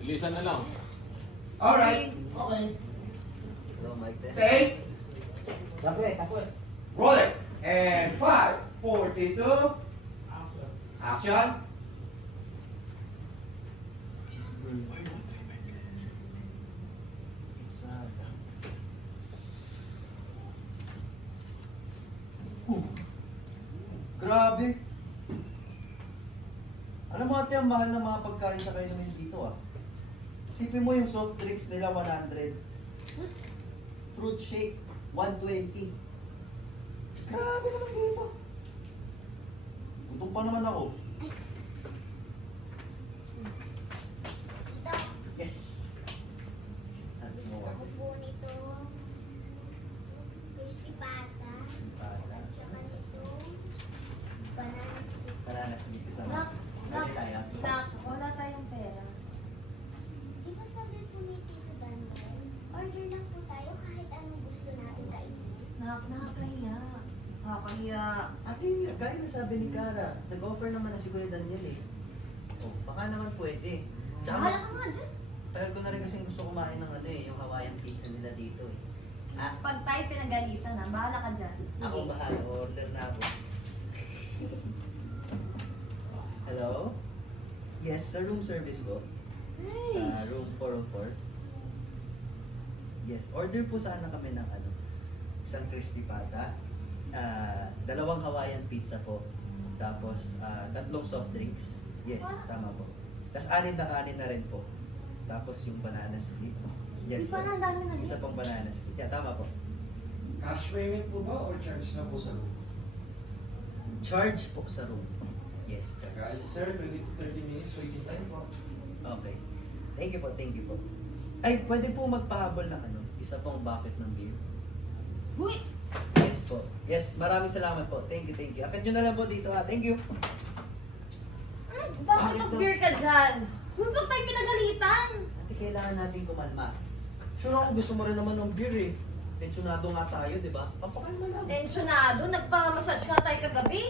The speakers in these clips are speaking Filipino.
Ilisan na lang. Alright. Okay. Take. Roll it. And 5, 4, 3, 2. Action. Grabe. Alam mo ate, ang mahal ng mga pagkain sa kainumin dito ah. Sipin mo yung soft drinks nila 100. Fruit shake 120. Grabe naman dito. Gutom pa naman ako. Yes. Gusto ko po nito. Crispy pata. Tsaka nito. Banana split. Banana split isa mo. Nak, Kali tayo. Nak, wala tayong pera. Di ba sabi po ni Tito Daniel, order lang po tayo kahit anong gusto natin kainin. Nakakahiya. Nakakahiya. Ate, gaya na sabi ni Cara, nag-offer naman na si Kuya Daniel eh. Oh, baka naman pwede. Bahala ka nga dyan. Tagal ko na rin kasi gusto kumain ng ano eh, yung Hawaiian pizza nila dito eh. Ah, Pag tayo pinagalitan na, bahala ka dyan. ako bahala, order na ako. Hello? Yes, sa room service po. Sa room 404. Yes, order po sana kami ng ano, isang crispy pata, dalawang Hawaiian pizza po, tapos tatlong soft drinks. Yes, tama po. Tapos 6 na kanin na rin po. Tapos yung banana split. Yes Di ba po. na ang dami na Isa pang banana split. Yeah, tama po. Cash payment po ba or charge na po sa room? Charge po sa room. Yes, charge. Guys, sir, 20 to 30 minutes waiting time po. Okay. Thank you po, thank you po. Ay, pwede po magpahabol ng ano, isa pong bucket ng beer. Huy! Yes po. Yes, maraming salamat po. Thank you, thank you. Akit nyo na lang po dito ha. Thank you. Bakit Bakit mag-beer ka dyan? Huwag ba tayo pinagalitan? Ate, kailangan natin kumalma. Sure ako gusto mo rin naman ng beer eh. Tensyonado nga tayo, di ba? Papakalma lang. Tensyonado, nagpa-massage nga tayo kagabi.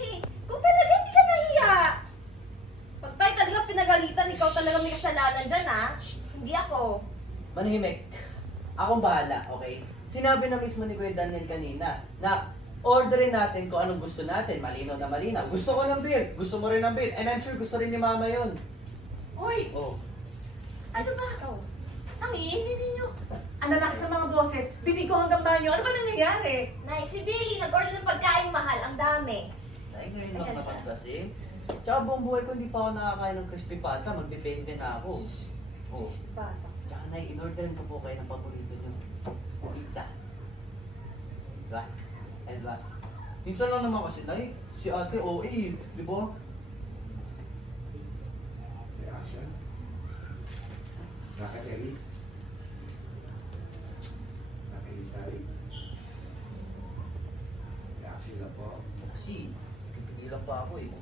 Kung talaga hindi ka nahiya. Pag tayo talaga pinagalitan, ikaw talaga may kasalanan dyan ha. Hindi ako. Manahimik. Akong bahala, okay? Sinabi na mismo ni Kuya Daniel kanina na orderin natin kung anong gusto natin. Malinaw na malinaw. Gusto ko ng beer. Gusto mo rin ng beer. And I'm sure gusto rin ni Mama yun. Uy! Oh. Ano ba? Ikaw. Ang iinit ninyo. Ang lalaki sa mga boses. Dinig ko hanggang banyo. Ano ba nangyayari? Nay, si Billy nag-order ng pagkain mahal. Ang dami. Ay, ngayon lang Ayan naman siya. kasi. Tsaka buong buhay ko hindi pa ako nakakain ng crispy pata. Magbe-20 na ako. Oh. Bata. Tsaka nay, in-orderin ko po kayo ng paborito nyo. Pizza. Diba? Ay, diba? Minsan lang naman kasi, nay, si ate OA, di ba? Reaction. Naka-Elise. Naka-Elisari. Reaction na po. Kasi, pipigilan pa ako eh.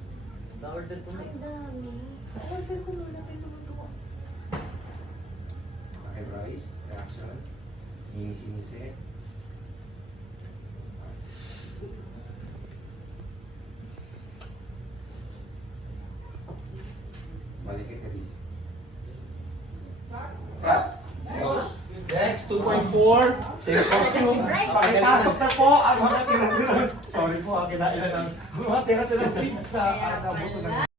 Na-order ko na eh. Ang dami. Na-order ko na, wala kayo naman gawa. Naka-Bryce. Reaction. Ningisi-ngisi. Balik kay Elise. Cut. Close. Next, 2.4. Same costume. Pakipasok na po ang mga tira-tira. Sorry po, kinailan ng mga tira-tira pizza. Kaya At nabuto na pala.